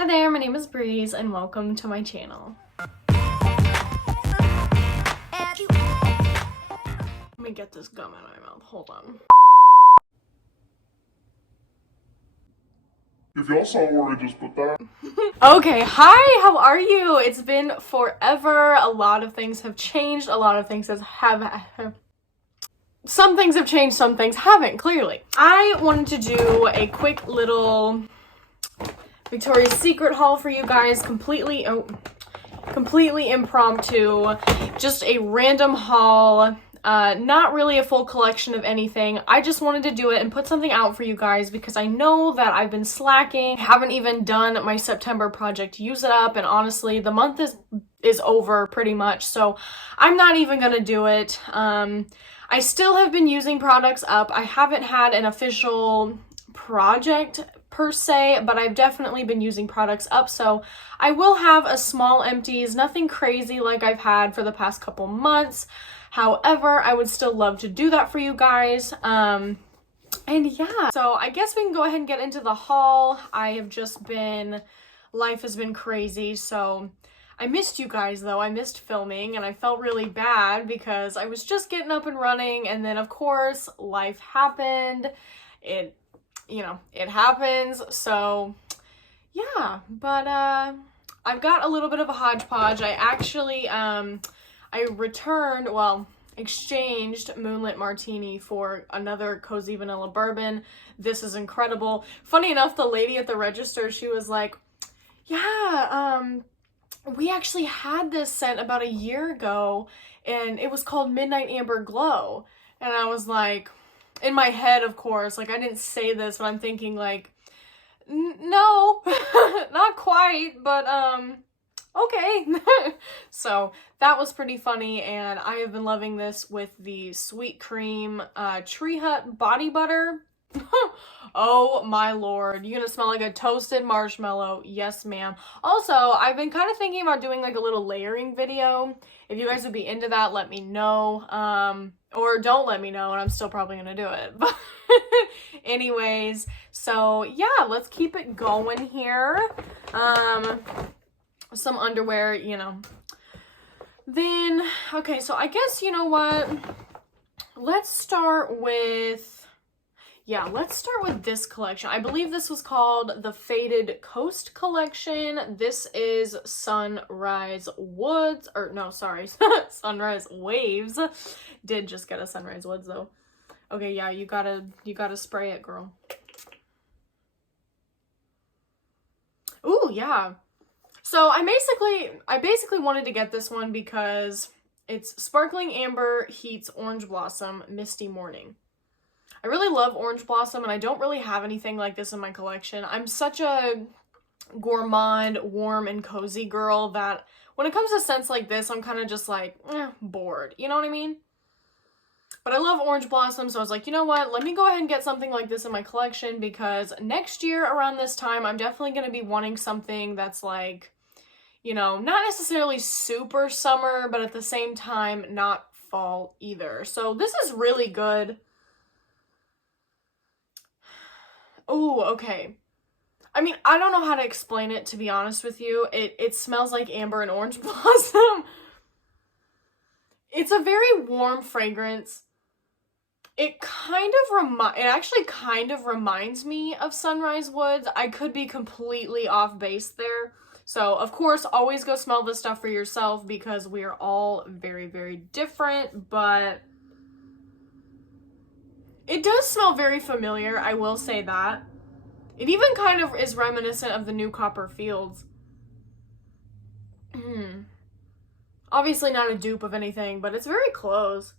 Hi there, my name is Breeze and welcome to my channel. Let me get this gum out of my mouth, hold on. If y'all saw where I just put that. Okay, hi, how are you? It's been forever. A lot of things have changed. A lot of things some things have changed, some things haven't, clearly. I wanted to do a quick little Victoria's Secret haul for you guys, completely impromptu, just a random haul, not really a full collection of anything. I just wanted to do it and put something out for you guys because I know that I've been slacking, haven't even done my September project Use It Up, and honestly, the month is over pretty much, so I'm not even gonna do it. I still have been using products up. I haven't had an official project per se, but I've definitely been using products up, so I will have a small empties, nothing crazy like I've had for the past couple months. However, I would still love to do that for you guys. And yeah, so I guess we can go ahead and get into the haul. Life has been crazy, so I missed you guys though. I missed filming and I felt really bad because I was just getting up and running, and then of course life happened. It happens, so yeah, but I've got a little bit of a hodgepodge. I actually exchanged Moonlit Martini for another Cozy Vanilla Bourbon. This is incredible. Funny enough, the lady at the register, she was like, yeah, we actually had this scent about a year ago and it was called Midnight Amber Glow. And I was like, in my head, of course, like I didn't say this, but I'm thinking like, no, not quite, but okay. So that was pretty funny, and I have been loving this with the Sweet Cream Tree Hut Body Butter. Oh my lord, you're gonna smell like a toasted marshmallow. Yes, ma'am. Also, I've been kind of thinking about doing like a little layering video. If you guys would be into that, let me know. Or don't let me know, and I'm still probably gonna do it. But anyways, so yeah, let's keep it going here. Some underwear, Then, okay, so I guess, you know what? Let's start with this collection. I believe this was called the Faded Coast Collection. This is Sunrise Woods, or no, sorry, Sunrise Waves. Did just get a Sunrise Woods though. Okay, yeah, you gotta spray it, girl. Ooh, yeah. So I basically wanted to get this one because it's Sparkling Amber Heats Orange Blossom Misty Morning. I really love Orange Blossom, and I don't really have anything like this in my collection. I'm such a gourmand, warm, and cozy girl that when it comes to scents like this, I'm kind of just like, bored. You know what I mean? But I love Orange Blossom, so I was like, you know what? Let me go ahead and get something like this in my collection because next year around this time, I'm definitely going to be wanting something that's like, not necessarily super summer, but at the same time, not fall either. So this is really good. Oh, okay. I mean, I don't know how to explain it, to be honest with you. It smells like amber and orange blossom. It's a very warm fragrance. It actually kind of reminds me of Sunrise Woods. I could be completely off base there. So, of course, always go smell this stuff for yourself because we are all very, very different, but it does smell very familiar, I will say that. It even kind of is reminiscent of the New Copper Fields. Obviously not a dupe of anything, but it's very close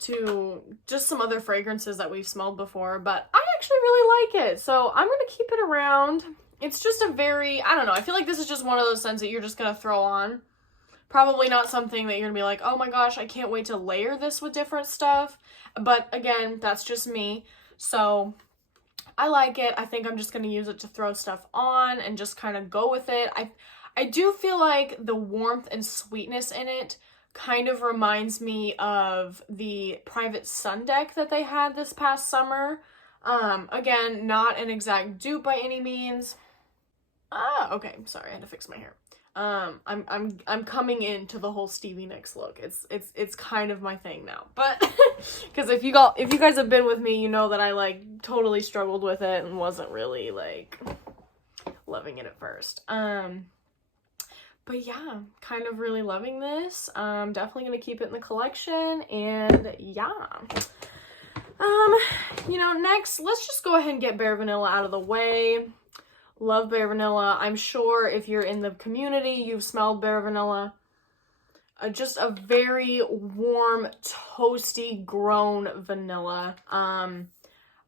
to just some other fragrances that we've smelled before, but I actually really like it, so I'm gonna keep it around. It's just a very, I don't know, I feel like this is just one of those scents that you're just gonna throw on. Probably not something that you're gonna be like, oh my gosh, I can't wait to layer this with different stuff. But again, that's just me. So I like it. I think I'm just gonna use it to throw stuff on and just kind of go with it. I do feel like the warmth and sweetness in it kind of reminds me of the Private Sun deck that they had this past summer. Again, not an exact dupe by any means. Okay, sorry, I had to fix my hair. I'm coming into the whole Stevie Nicks look. It's kind of my thing now. But because if you guys have been with me, you know that I like totally struggled with it and wasn't really like loving it at first. But yeah, kind of really loving this. Definitely gonna keep it in the collection, and yeah. Next, let's just go ahead and get Bare Vanilla out of the way. Love Bare Vanilla. I'm sure if you're in the community, you've smelled Bare Vanilla. Just a very warm, toasty, grown vanilla.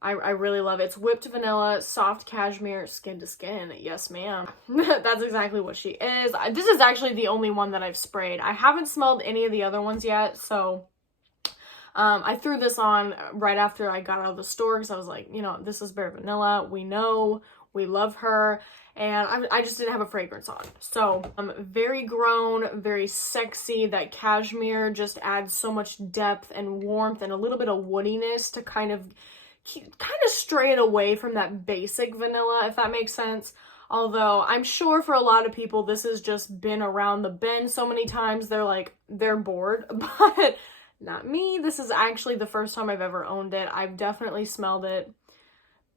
I really love it. It's whipped vanilla, soft cashmere, skin to skin. Yes, ma'am. That's exactly what she is. This is actually the only one that I've sprayed. I haven't smelled any of the other ones yet, so I threw this on right after I got out of the store because I was like, this is Bare Vanilla. We know, we love her, and I just didn't have a fragrance on. So, very grown, very sexy. That cashmere just adds so much depth and warmth and a little bit of woodiness to kind of stray it away from that basic vanilla, if that makes sense. Although I'm sure for a lot of people, this has just been around the bend so many times, they're bored, but not me. This is actually the first time I've ever owned it. I've definitely smelled it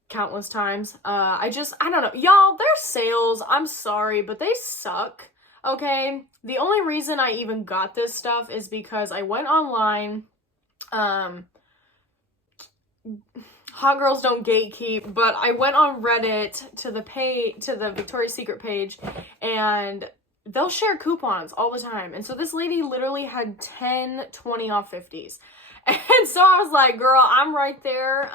countless times. I don't know. Y'all, their sales, I'm sorry, but they suck. Okay? The only reason I even got this stuff is because I went online. Hot girls don't gatekeep, but I went on Reddit to the Victoria's Secret page, and they'll share coupons all the time. And so this lady literally had 10, 20 off 50s. And so I was like, girl, I'm right there.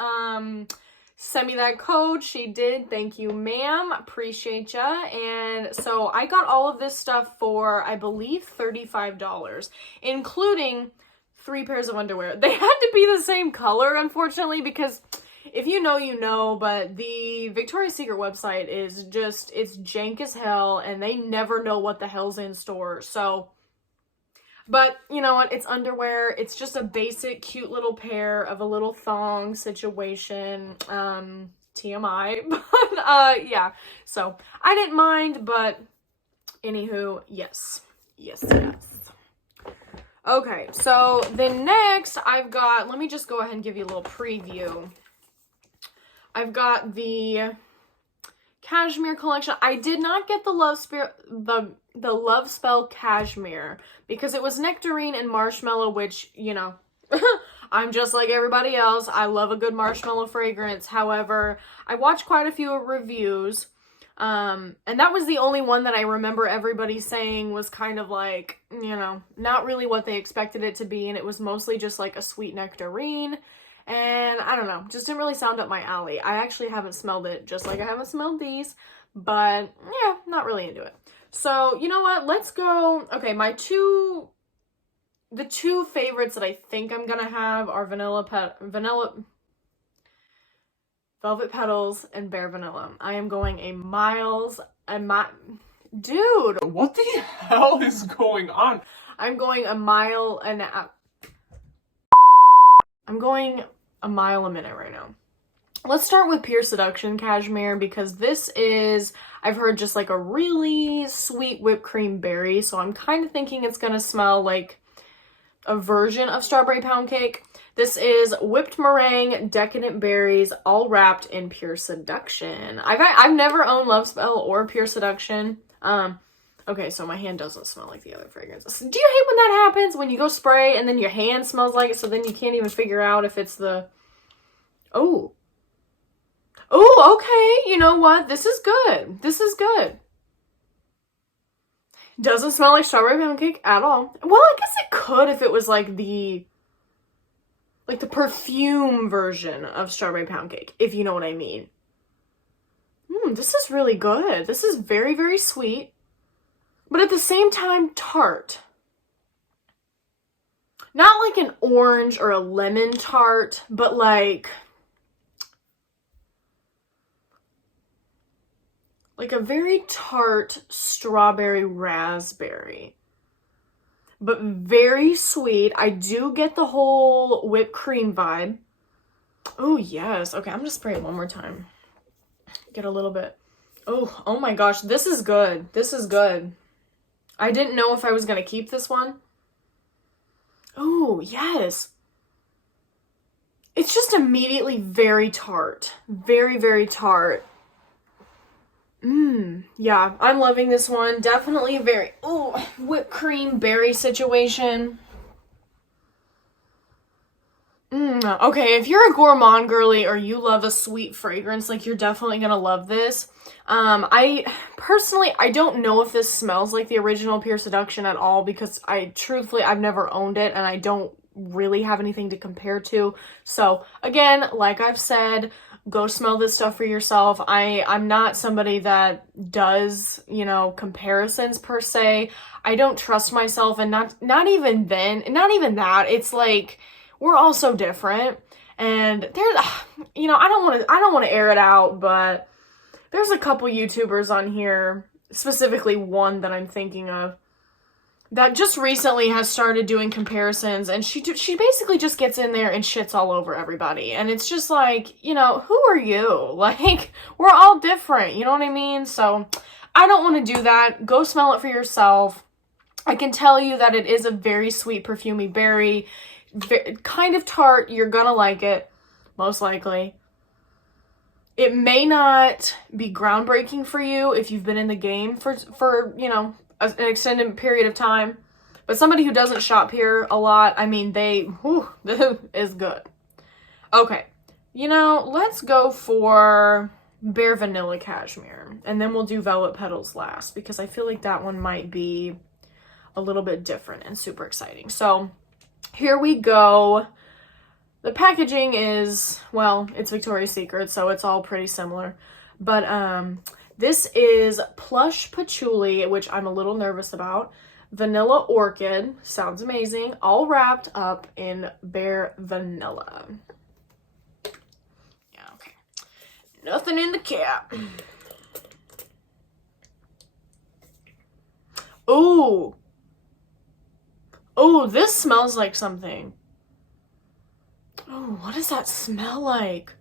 Send me that code. She did. Thank you, ma'am. Appreciate ya. And so I got all of this stuff for, I believe, $35, including 3 pairs of underwear. They had to be the same color, unfortunately, because if you know, you know, but the Victoria's Secret website is just, it's jank as hell, and they never know what the hell's in store. So, but you know what? It's underwear. It's just a basic, cute little pair of a little thong situation. TMI. But, yeah. So, I didn't mind, but anywho, yes. Yes, yes. Okay, so then next I've got, let me just go ahead and give you a little preview. I've got the Cashmere collection. I did not get the Love Spell Cashmere because it was nectarine and marshmallow, which, I'm just like everybody else. I love a good marshmallow fragrance. However, I watched quite a few reviews, and that was the only one that I remember everybody saying was kind of like, not really what they expected it to be, and it was mostly just like a sweet nectarine. And I don't know, just didn't really sound up my alley. I actually haven't smelled it, just like I haven't smelled these, but yeah, not really into it. So, you know what? Let's go. Okay, the two favorites that I think I'm gonna have are Velvet Petals and Bare Vanilla. I am going a miles and dude, what the hell is going on? I'm going a mile a minute right now. Let's start with Pure Seduction Cashmere because this is, I've heard, just like a really sweet whipped cream berry. So I'm kind of thinking it's gonna smell like a version of Strawberry Pound Cake. This is whipped meringue, decadent berries, all wrapped in Pure Seduction. I've never owned Love Spell or Pure Seduction. Okay, so my hand doesn't smell like the other fragrances. Do you hate when that happens? When you go spray and then your hand smells like it, so then you can't even figure out if it's the... Oh, okay. You know what? This is good. This is good. Doesn't smell like Strawberry Pound Cake at all. Well, I guess it could if it was like the perfume version of Strawberry Pound Cake, if you know what I mean. This is really good. This is very, very sweet, but at the same time, tart. Not like an orange or a lemon tart, but like a very tart strawberry raspberry, but very sweet. I do get the whole whipped cream vibe. Oh, yes. Okay, I'm gonna spray it one more time. Get a little bit. Oh my gosh, this is good. This is good. I didn't know if I was gonna keep this one. Oh, yes. It's just immediately very tart. Very, very tart. Yeah, I'm loving this one. Definitely a very, whipped cream berry situation. Okay, if you're a gourmand girly or you love a sweet fragrance, like, you're definitely gonna love this. I don't know if this smells like the original Pure Seduction at all, because I've never owned it and I don't really have anything to compare to. So again, like I've said, go smell this stuff for yourself. I'm not somebody that does, comparisons per se. I don't trust myself, and not even that. It's like, we're all so different, and there's, I don't want to air it out, but there's a couple YouTubers on here, specifically one that I'm thinking of, that just recently has started doing comparisons, and she basically just gets in there and shits all over everybody, and it's just like, who are you? Like, we're all different, you know what I mean? So I don't want to do that. Go smell it for yourself. I can tell you that it is a very sweet, perfumey berry, kind of tart. You're gonna like it, most likely. It may not be groundbreaking for you if you've been in the game for an extended period of time, but somebody who doesn't shop here a lot, I mean, this is good. Okay, let's go for Bare Vanilla Cashmere, and then we'll do Velvet Petals last, because I feel like that one might be a little bit different and super exciting. So here we go. The packaging is, well, it's Victoria's Secret, so it's all pretty similar. But this is Plush Patchouli, which I'm a little nervous about. Vanilla Orchid, sounds amazing, all wrapped up in Bare Vanilla. Yeah, okay. Nothing in the cap. Ooh. Oh, this smells like something. Oh, what does that smell like?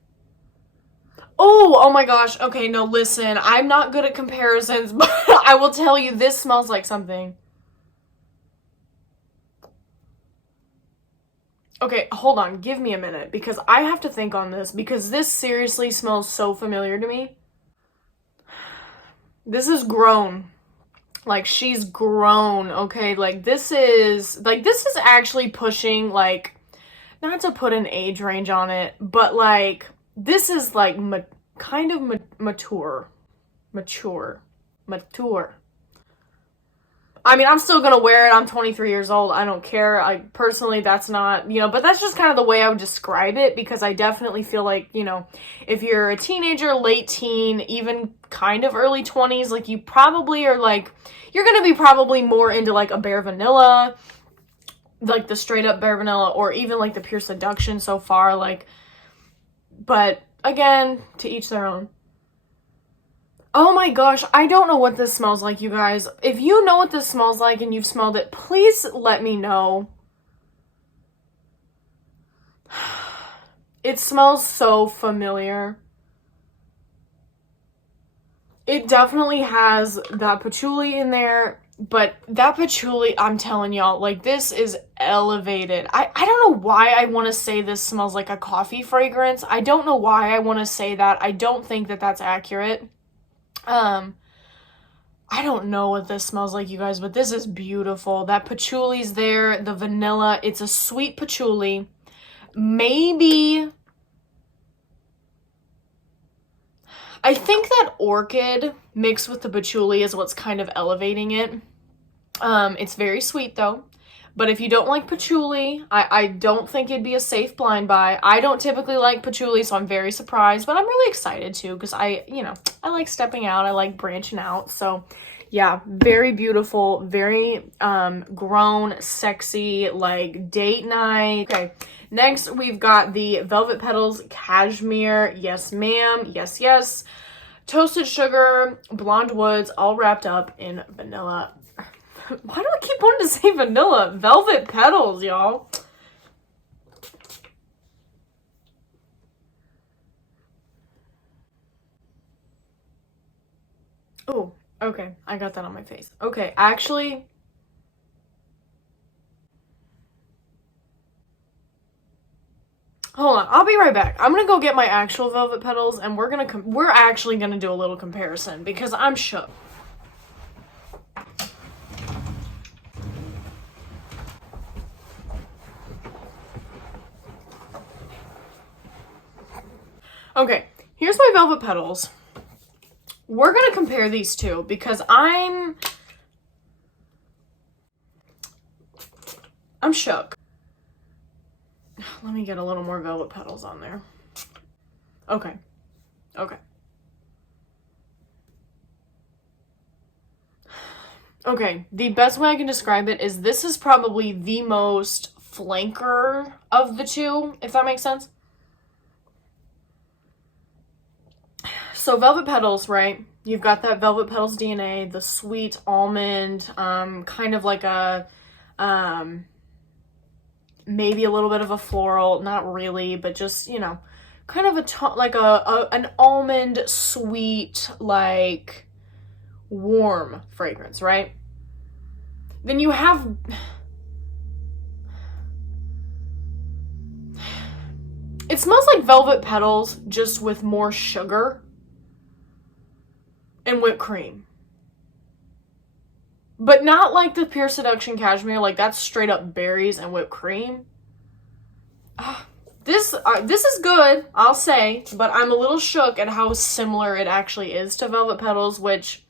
Oh my gosh. Okay, no, listen. I'm not good at comparisons, but I will tell you, this smells like something. Okay, hold on. Give me a minute, because I have to think on this, because this seriously smells so familiar to me. This is grown. Like, she's grown, okay? Like, this is actually pushing, like, not to put an age range on it, but, like, this is, like, kind of mature. I mean, I'm still gonna wear it. I'm 23 years old. I don't care. Personally, that's not, but that's just kind of the way I would describe it, because I definitely feel like, if you're a teenager, late teen, even kind of early 20s, like, you probably are, like, you're gonna be probably more into, like, a Bare Vanilla, like the straight up Bare Vanilla, or even like the Pure Seduction so far, like, but again, to each their own. Oh my gosh, I don't know what this smells like, you guys. If you know what this smells like and you've smelled it, please let me know. It smells so familiar. It definitely has that patchouli in there, but that patchouli, I'm telling y'all, like, this is elevated. I don't know why I want to say this smells like a coffee fragrance. I don't know why I want to say that. I don't think that that's accurate. I don't know what this smells like, you guys, but this is beautiful. That patchouli's there, the vanilla, it's a sweet patchouli. Maybe, I think that orchid mixed with the patchouli is what's kind of elevating it. It's very sweet though. But if you don't like patchouli, I don't think it'd be a safe blind buy. I don't typically like patchouli, so I'm very surprised, but I'm really excited too, because I like stepping out, I like branching out. So yeah, very beautiful, very grown, sexy, like date night. Okay, next we've got the Velvet Petals Cashmere. Yes, ma'am. Yes, yes. Toasted sugar, blonde woods, all wrapped up in vanilla. Why do I keep wanting to say vanilla? Velvet Petals, y'all. Oh, okay. I got that on my face. Okay, actually, hold on. I'll be right back. I'm gonna go get my actual velvet petals, and we're actually gonna do a little comparison because I'm shook. Okay, here's my velvet petals. We're gonna compare these two because I'm shook. Let me get a little more velvet petals on there. Okay. Okay. Okay, the best way I can describe it is this is probably the most flanker of the two, if that makes sense. So Velvet Petals, right? You've got that Velvet Petals DNA, the sweet almond, kind of like a, maybe a little bit of a floral, not really, but just, you know, kind of an almond sweet, like warm fragrance, right? Then you have, it smells like Velvet Petals just with more sugar and whipped cream. But not like the Pure Seduction Cashmere, like that's straight up berries and whipped cream. This is good, I'll say, but I'm a little shook at how similar it actually is to Velvet Petals, which,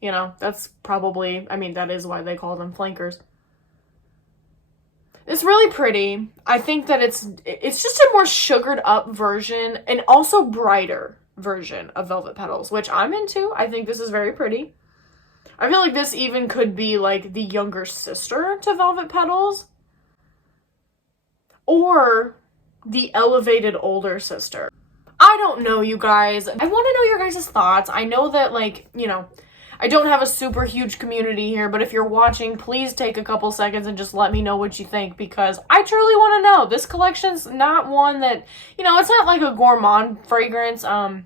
you know, that's probably, I mean, that is why they call them flankers. It's really pretty. I think that it's just a more sugared up version and also brighter version of Velvet Petals, which I'm into. I think this is very pretty. I feel like this even could be like the younger sister to Velvet Petals or the elevated older sister. I don't know, you guys. I want to know your guys' thoughts. I know that, like, you know, I don't have a super huge community here, but if you're watching, please take a couple seconds and just let me know what you think, because I truly want to know. This collection's not one that, you know, it's not like a gourmand fragrance, or,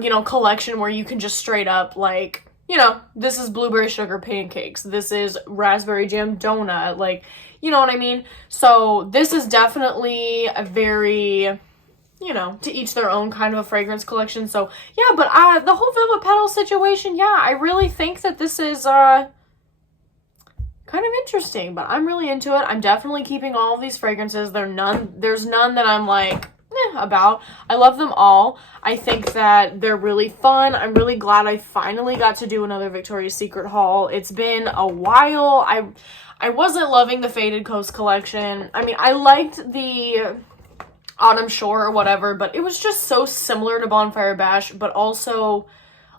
you know, collection where you can just straight up, like, you know, this is blueberry sugar pancakes, this is raspberry jam donut, like, you know what I mean? So this is definitely a very, you know, to each their own kind of a fragrance collection. So yeah, but the whole Velvet Petals situation, yeah, I really think that this is kind of interesting, but I'm really into it. I'm definitely keeping all of these fragrances. There's none that I'm like about. I love them all. I think that they're really fun. I'm really glad I finally got to do another Victoria's Secret haul. It's been a while. I wasn't loving the Faded Coast collection. I mean, I liked the Autumn Shore or whatever, but it was just so similar to Bonfire Bash, but also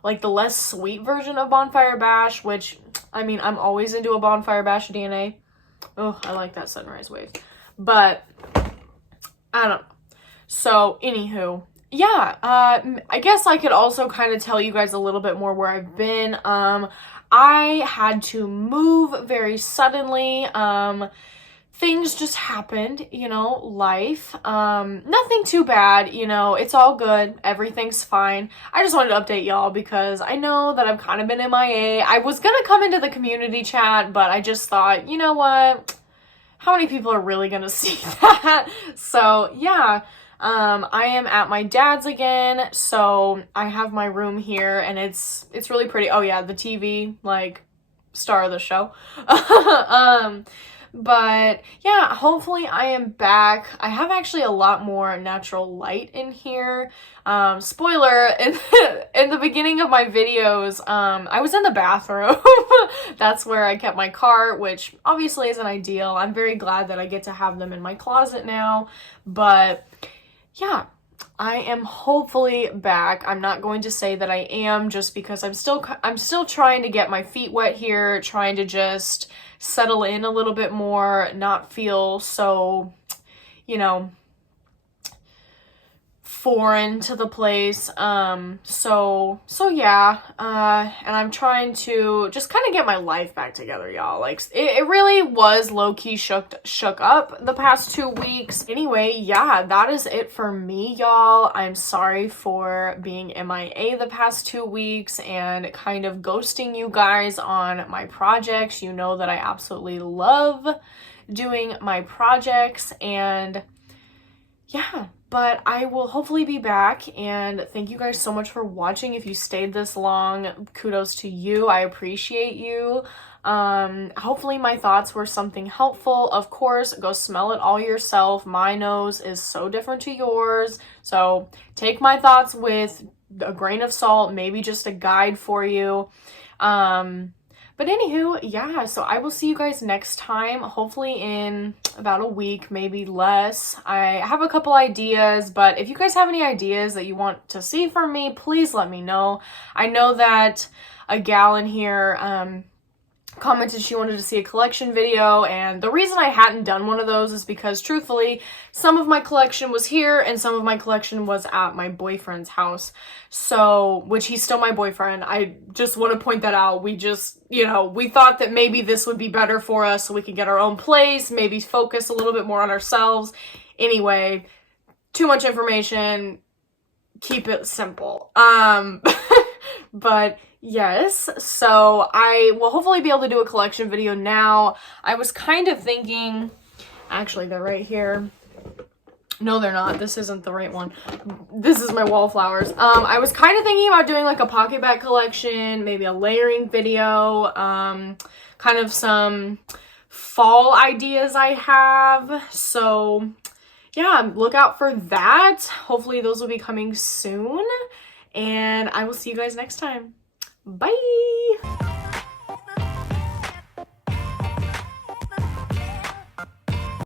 like the less sweet version of Bonfire Bash, which, I mean, I'm always into a Bonfire Bash DNA. Oh, I like that sunrise wave. But I don't know. So, anywho, yeah, I guess I could also kind of tell you guys a little bit more where I've been. I had to move very suddenly. Things just happened, you know, life. Nothing too bad, you know, it's all good. Everything's fine. I just wanted to update y'all because I know that I've kind of been MIA. I was gonna come into the community chat, but I just thought, you know what? How many people are really gonna see that? So, yeah. I am at my dad's again, so I have my room here, and it's really pretty. Oh yeah, the TV, like, star of the show. But yeah, hopefully I am back. I have actually a lot more natural light in here. Spoiler, in the beginning of my videos, I was in the bathroom. That's where I kept my car, which obviously isn't ideal. I'm very glad that I get to have them in my closet now, but yeah, I am hopefully back. I'm not going to say that I am just because I'm still trying to get my feet wet here, trying to just settle in a little bit more, not feel so, you know, foreign to the place. So yeah, and I'm trying to just kind of get my life back together, y'all. Like, it really was low-key shook up the past 2 weeks. Anyway, yeah, that is it for me, y'all. I'm sorry for being MIA the past 2 weeks and kind of ghosting you guys on my projects. You know that I absolutely love doing my projects, and yeah, but I will hopefully be back, and thank you guys so much for watching. If you stayed this long, kudos to you. I appreciate you. Hopefully my thoughts were something helpful. Of course, go smell it all yourself. My nose is so different to yours, so take my thoughts with a grain of salt, maybe just a guide for you. But anywho, yeah, so I will see you guys next time, hopefully in about a week, maybe less. I have a couple ideas, but if you guys have any ideas that you want to see from me, please let me know. I know that a gal in here commented she wanted to see a collection video, and the reason I hadn't done one of those is because, truthfully, some of my collection was here and some of my collection was at my boyfriend's house. So, which he's still my boyfriend. I just want to point that out. We just, we thought that maybe this would be better for us so we could get our own place, maybe focus a little bit more on ourselves. Anyway, too much information. Keep it simple. But yes, so I will hopefully be able to do a collection video now. I was kind of thinking, actually they're right here. No, they're not. This isn't the right one. This is my wallflowers. I was kind of thinking about doing like a pocket bag collection, maybe a layering video, kind of some fall ideas I have. So yeah, look out for that. Hopefully those will be coming soon. And I will see you guys next time. Bye!